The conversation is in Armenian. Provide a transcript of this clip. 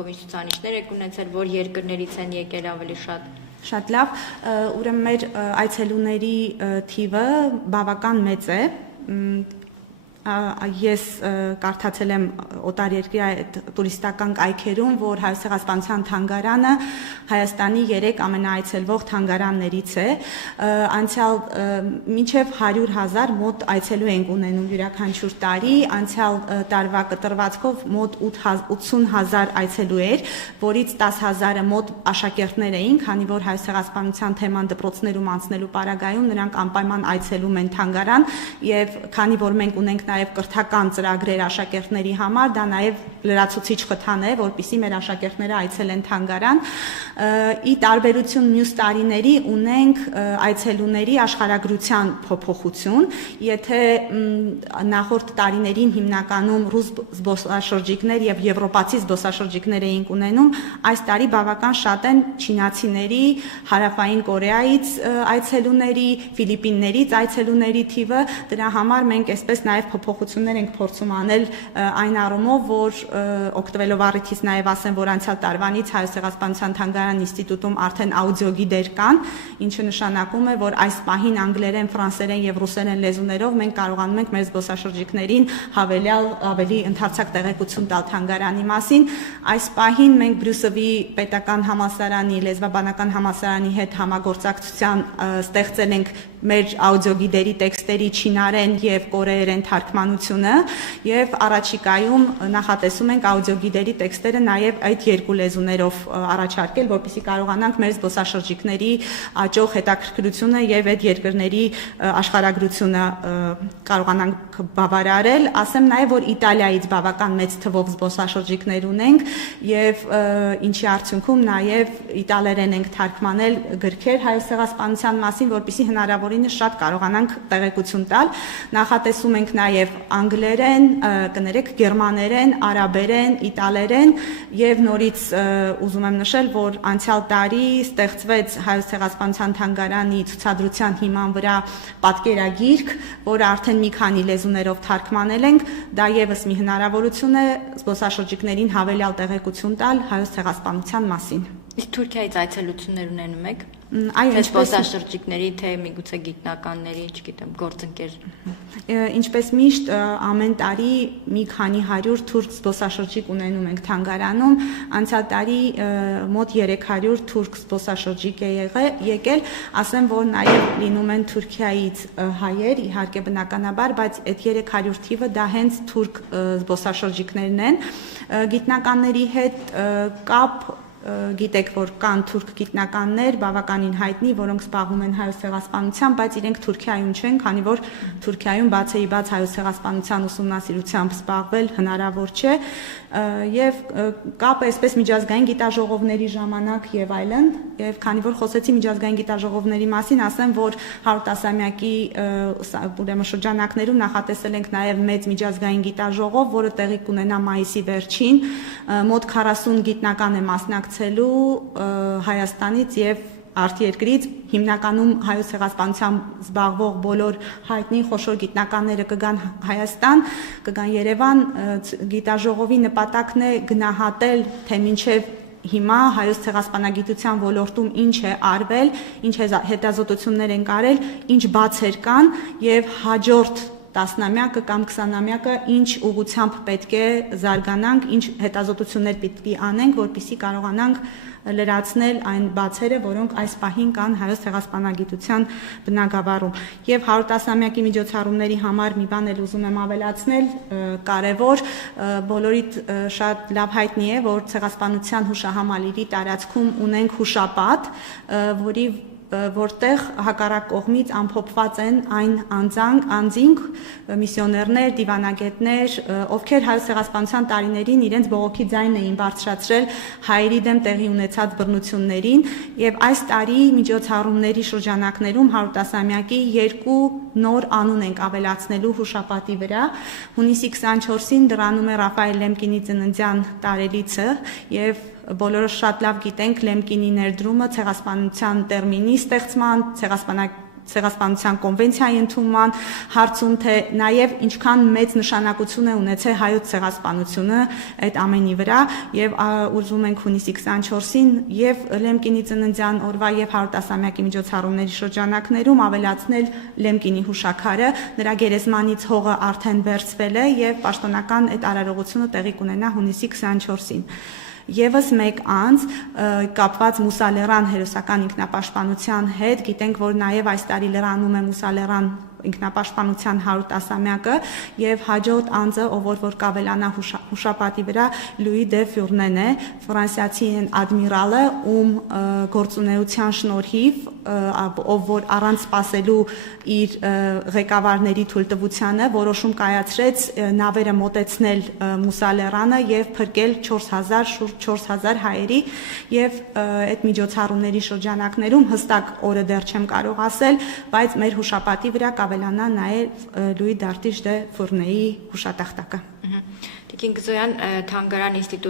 ընթացքում ինչ ցուցանիշներ եք ունեցել, որ երկրներից են եկել ավելի շատ։ Շատ լավ, ուրեմն մեր այցելուների թիվը բավական մեծ է։ Ես կարդացել եմ օտարերկրյա տուրիստական կայքերում, որ Հայոց ցեղասպանության թանգարանը Հայաստանի 3 ամենաայցելվող թանգարաններից է։ Անցյալ մինչև 100,000 մոտ այցելու ենք ունենում յուրաքանչյուր տարի, անցյալ տարվա կտրվածքով մոտ 80,000 այցելու էր, որից 10,000-ը մոտ աշակերտներ էին, քանի որ Հայոց ցեղասպանության թեման դպրոցներում անցնելու պարագայում նրանք անպայման այցելում են թանգարան, եւ քանի որ մենք ունենք նաև կրթական ծրագրեր աշակերտների համար, դա նաև լրացուցիչ խթան է, որպեսզի մեր աշակերտները այցելեն թանգարան։ Ի տարբերություն մյուս տարիների ունենք այցելուների աշխարհագրության փոփոխություն, եթե նախորդ տարիներին հիմնականում ռուս զբոսաշրջիկներ եւ եվրոպացի զբոսաշրջիկներ էինք ունենում, այս տարի բավական շատ են չինացիների, հարավային Կորեայից այցելուների, Ֆիլիպիններից այցելուների թիվը, դրա համար մենք այսպես նաև փոփոխություններ ենք փորձում անել այն առումով, որ օգտվելով առիթից նաև ասեմ, որ անցյալ տարվանից Հայոց ցեղասպանության թանգարան ինստիտուտում արդեն աուդիոգիդեր կան, ինչը նշանակում է, որ այս պահին անգլերեն, ֆրանսերեն եւ ռուսերեն լեզուներով մենք կարողանում ենք մեր զբոսաշրջիկներին ավելի ընդարձակ տեղեկություն տալ թանգարանի մասին։ Այս պահին մենք Բրյուսովի պետական համալսարանի, լեզվաբանական համալսարանի հետ համագործակցության ստեղծել ենք մեր աուդիոգիդերի տեքստերի չինարեն եւ կորեերեն թարգմանությունը եւ առաջիկայում նախատեսում ենք աուդիոգիդերի տեքստերը նաեւ այդ երկու լեզուներով առաջարկել, որպեսզի կարողանանք մեր զբոսաշրջիկների աճող հետաքրքրությունը եւ այդ երկրների աշխարհագրությունը կարողանանք բավարարել։ Ասեմ նաեւ, որ Իտալիայից բավական մեծ թվով զբոսաշրջիկներ ունենք եւ ինչի արդյունքում նաեւ իտալերեն ենք թարգմանել գրքեր Հայոց ցեղասպանության մասին, որպեսզի հնարավորինս շատ կարողանանք տեղեկություն տալ։ Նախատեսում ենք նաև անգլերեն, գերմաներեն, արաբերեն, իտալերեն եւ նորից ուզում եմ նշել, որ անցյալ տարի ստեղծվեց Հայոց ցեղասպանության թանգարանի ցուցադրության հիման վրա պատկերագիրք, որը արդեն մի քանի լեզուներով թարգմանել ենք, դա եւս մի հնարավորություն է զբոսաշրջիկներին հավելյալ տեղեկություն տալ Հայոց ցեղասպանության մասին։ Իսկ Թուրքիայից այցելություններ ունենում եք։ Այո, զբոսաշրջիկների, թե միգուցե գիտնականների, չգիտեմ, գործընկեր։ Ինչպես միշտ ամեն տարի մի քանի 100 թուրք զբոսաշրջիկ ունենում ենք թանգարանում, անցյալ տարի մոտ 300 թուրք զբոսաշրջիկ է եկել, ասեմ, որ նաև լինում են Թուրքիայից հայեր, իհարկե բնականաբար, բայց այդ 300 թիվը դա հենց թուրք զբոսաշրջիկներն են։ Գիտնականների հետ կապ գիտեք, որ կան թուրք գիտնականներ, բավականին հայտնի, որոնք զբաղվում են Հայոց ցեղասպանությամբ, բայց իրենք Թուրքիայում չեն, քանի որ Թուրքիայում բացեիբաց Հայոց ցեղասպանության ուսումնասիրությամբ զբաղվել հնարավոր չէ, եւ կապը այսպես միջազգային գիտաժողովների ժամանակ եւ այլն, եւ քանի որ խոսեցի միջազգային գիտաժողովների մասին, ասեմ, որ 110-ամյակի ուրեմն շրջանակներում նախատեսել ենք նաեւ մեծ միջազգային գիտաժողով, որը տեղի կունենա մայիսի վերջին, մոտ 40 գիտնական է մասնակցելու Հայաստանից եւ արտերկրից, հիմնականում Հայոց ցեղասպանությամբ զբաղվող բոլոր հայտնի խոշոր գիտնականները կգան Հայաստան, կգան Երևան, գիտաժողովի նպատակն է գնահատել, թե մինչեւ հիմա Հայոց ցեղասպանագիտության ոլորտում ինչ է արվել, ինչ հետազոտություններ են արել, ինչ բացեր կան եւ հաջորդ 10-ամյակը կամ 20-ամյակը ինչ ուղղությամբ պետք է զարգանանք, ինչ հետազոտություններ պետք է անենք, որպեսզի կարողանանք լրացնել այն բացերը, որոնք այս պահին կան Հայոց ցեղասպանագիտության բնագավառում։ Եվ 110-ամյակի միջոցառումների համար մի բան էլ ուզում եմ ավելացնել, կարևոր, բոլորիդ շատ լավ հայտնի է, որ ցեղասպանության հուշահամալիրի տարածքում ունենք հուշապատ, որտեղ հակառակ կողմից ամփոփված են այն անձինք, միսիոներներ, դիվանագետներ, ովքեր Հայոց ցեղասպանության տարիներին իրենց բողոքի ձայնն էին բարձրացրել հայերի դեմ տեղի ունեցած բռնություններին, եւ այս տարի միջոցառումների շրջանակներում 110-ամյակի 2 նոր անուն ենք ավելացնելու հուշապատի վրա։ Հունիսի 24-ին դրանում է Ռաֆայել Լեմկինի ծննդյան տարելիցը եւ բոլորը շատ լավ գիտենք Լեմկինի ներդրումը ցեղասպանության տերմինի ստեղծման, ցեղասպանության կոնվենցիայի ընդունման հարցում, թե նաև ինչքան մեծ նշանակություն է ունեցել հայոց ցեղասպանությունը այդ ամենի վրա, եւ ուզում ենք հունիսի 24-ին եւ Լեմկինի ծննդյան օրվա եւ 110-ամյակի միջոցառումների շրջանակներում ավելացնել Լեմկինի հուշաքարը, նրա գերեզմանից հողը արդեն վերցվել է եւ պաշտոնական այդ արարողությունը տեղի կունենա հունիսի 24-ին։ Եվս մեկ անց կապված Մուսալերան հերոսական ինքնապաշտպանության հետ, գիտենք, որ նաև այս տարի լրանում է Մուսալերան ինքնապաշտպանության 110-ամյակը եւ հաջորդ անձը, ով որ կավելանա հուշապատի վրա, Լուի դե Ֆյուրնեն է, ֆրանսիացի ադմիրալը, ում գործունեության շնորհիվ, ով որ առանց սպասելու իր ղեկավարների թույլտվությանը որոշում կայացրեց նավերը մոտեցնել Մուսալերանը եւ փրկել 4000 հայերի եւ այդ միջոցառումների շրջանակներում հստակ օրը դեռ չեմ կարող ասել, բայց մեր հուշապատի վրա կավելանա նաեւ Լուի Դարտիշ դե Ֆուրնեի հուշատախտակը։ Տիկին Գզոյան, Թանգարան ինստիտուտ